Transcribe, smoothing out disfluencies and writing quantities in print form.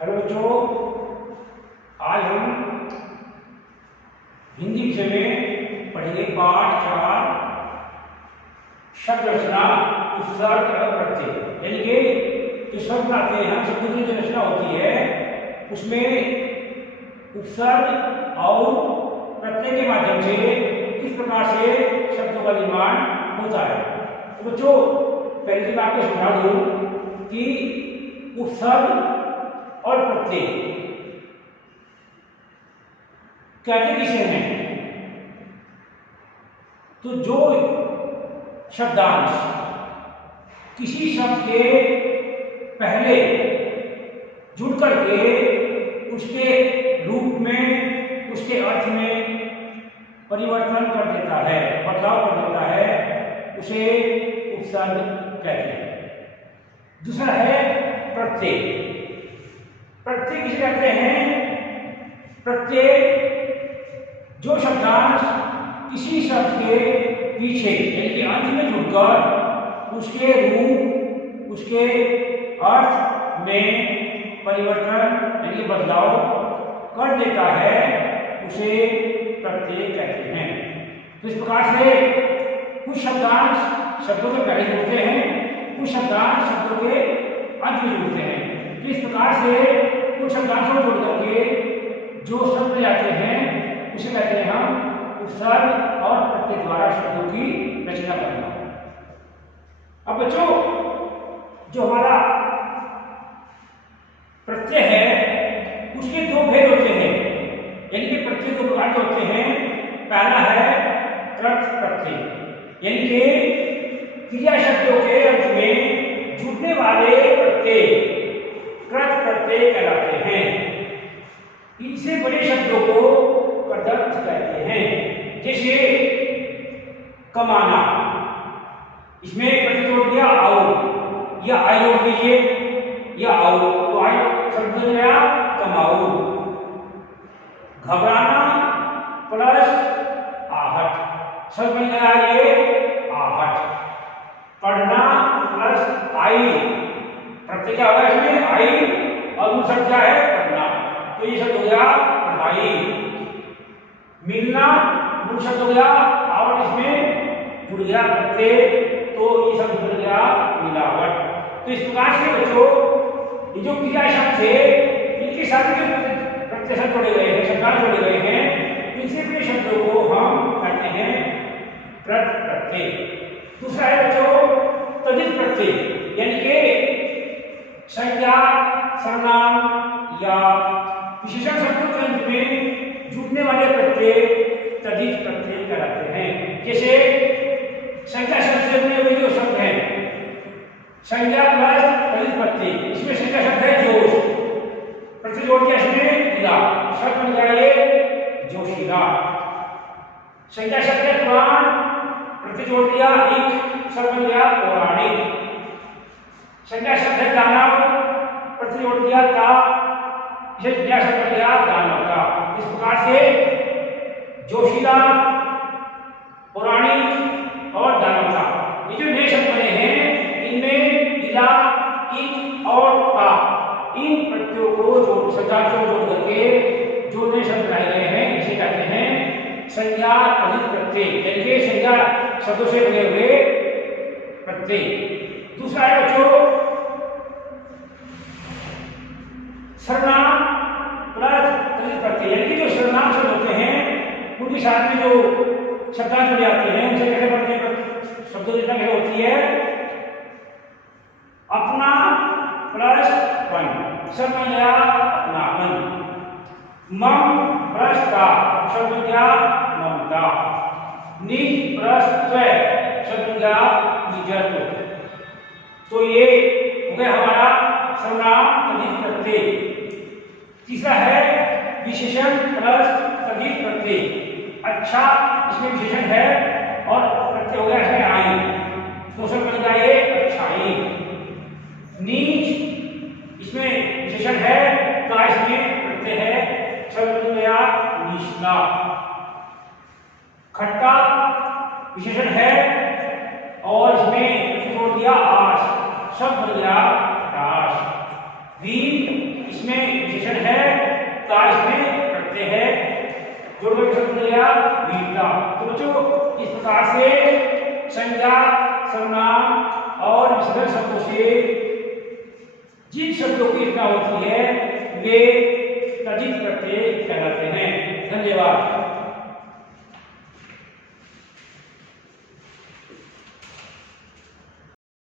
Hello बच्चों, आज हम हिंदी विषय में पढ़ेंगे पाठ 4 शब्द रचना उपसर्ग और प्रत्यय। यानी कि जो शब्द आते हैं हम शब्दों की जो रचना होती है उसमें उपसर्ग और प्रत्यय के माध्यम से किस प्रकार से शब्दों का निर्माण होता है। तो बच्चों, पहले तो मैं आपको समझा दूं कि उपसर्ग और प्रत्यय कहते किसे हैं। तो जो शब्दांश किसी शब्द के पहले जुड़ करके उसके रूप में, उसके अर्थ में परिवर्तन कर देता है, बदलाव कर देता है, उसे उपसर्ग कहते हैं। दूसरा है प्रत्यय। प्रत्यय किसे कहते हैं? प्रत्यय जो शब्दांश किसी शब्द के पीछे यानी कि अंत में जुड़कर उसके रूप, उसके अर्थ में परिवर्तन यानी बदलाव कर देता है, उसे प्रत्यय कहते हैं। तो इस प्रकार से कुछ शब्दांश शब्दों के पहले जुड़ते हैं, कुछ शब्दांश शब्दों के अंत में जुड़ते हैं। इस प्रकार से कुछ शब्दांशों को जोड़ करके जो शब्द जाते हैं उसे कहते हैं हम उपसर्ग और प्रत्यय द्वारा शब्दों की रचना करना। अब बच्चों, जो हमारा प्रत्यय है उसके दो भेद होते हैं, यानी कि प्रत्यय दो प्रकार के होते हैं। पहला है कृत प्रत्यय, यानी कि क्रिया शब्दों के अंत में जुड़ने वाले प्रत्यय कृत प्रत्यय कहलाते हैं। इनसे बड़े शब्दों को प्रदत्त कहते हैं। जैसे कमाना, इसमें प्रत्यय जोड़ दिया आओ, या आई जोड़ दीजिए या आओ, तो आई शब्द बन गया कमाओ। घबराना प्लस आहट शब्द बन गया ये आहट। पढ़ना प्लस आई, प्रत्यय क्या होगा इसमें? आई, और दूसरा क्या है? पढ़ना, तो ये शब्द हो गया पढ़ाई। मिलना मूल शब्द हो गया आवट, इसमें जुड़ गया प्रत्यय, तो ये शब्द बन गया मिलावट। तो इस प्रकार से बच्चों ये जो क्रिया शब्द थे इनके साथ जो प्रत्यय शब्द जोड़े गए हैं, शब्दांश जोड़े गए हैं, इनसे बड़े शब्दों को हम कहते हैं कृत प्रत्यय। दूसरा है बच्चों तद्धित प्रत्यय, यानी कि संज्ञा, सर्वनाम या विशेषण शब्दों के अंत में जुड़ने वाले प्रत्यय तद्धित प्रत्यय कहलाते हैं। जैसे संज्ञा शब्द से जुड़े हुए जो शब्द हैं, संज्ञा प्लस तद्धित प्रत्यय, इसमें संज्ञा शब्द है जोश, प्रत्यय जोड़ दिया इसमें इला, शब्द बन गया ये जोशीला। संज्ञा शब्द है पुराण, प्रत्यय जोड़ दिया एक, शब्द बन गया पौराणिक। संज्ञा शब्द है दानव, प्रत्यय जोड़ दिया का, इसे संज्ञा शब्द बन गया दानव का। इस प्रकार से जोशीला, पौराणिक और दानव का ये जो नए शब्द बने हैं इनमें इला, इन और का, इन प्रत्ययों को जोड़ शब्दांशों को जोड़ करके जो नए शब्द बनाए गए हैं इसे कहते हैं संज्ञा तद्धित प्रत्यय, यानी कि संज्ञा शब्दों से बने हुए प्रत्यय। दूसरा है बच्चों सर्वनाम प्लस तद्धित प्रत्यय, यानी कि जो सर्वनाम शब्द होते हैं उनके साथ में जो शब्दांश जुड़ जाते हैं उसे कैसे बनते हैं? शब्दों की रचना कैसे होती है? अपना प्लस पन, शब्द बन गया अपनापन। मम प्लस का, शब्द बन गया ममता। निज प्लस त्वय, शब्द बन गया निजत्व। तो ये हो गया हमारा सर्वनाम तद्धित प्रत्यय। तीसरा है विशेषण प्लस तद्धित प्रत्यय। अच्छा, इसमें विशेषण है और प्रत्यय हो गया है आई, तो शब्द बन गया ये अच्छाई। नीच, इसमें विशेषण है, का इसमें प्रत्यय है, शब्द बन गया निष्ठा। खट्टा विशेषण है और इसमें जोड़ दिया आश, शब्द बन गया खटाश। वीर, इसमें जोड़कर शब्द बन गया मीठा। तो बच्चों इस प्रकार से संज्ञा, सर्वनाम और विशेषण शब्दों से जिन शब्दों की रचना होती है वे तद्धित प्रत्यय कहलाते हैं। धन्यवाद।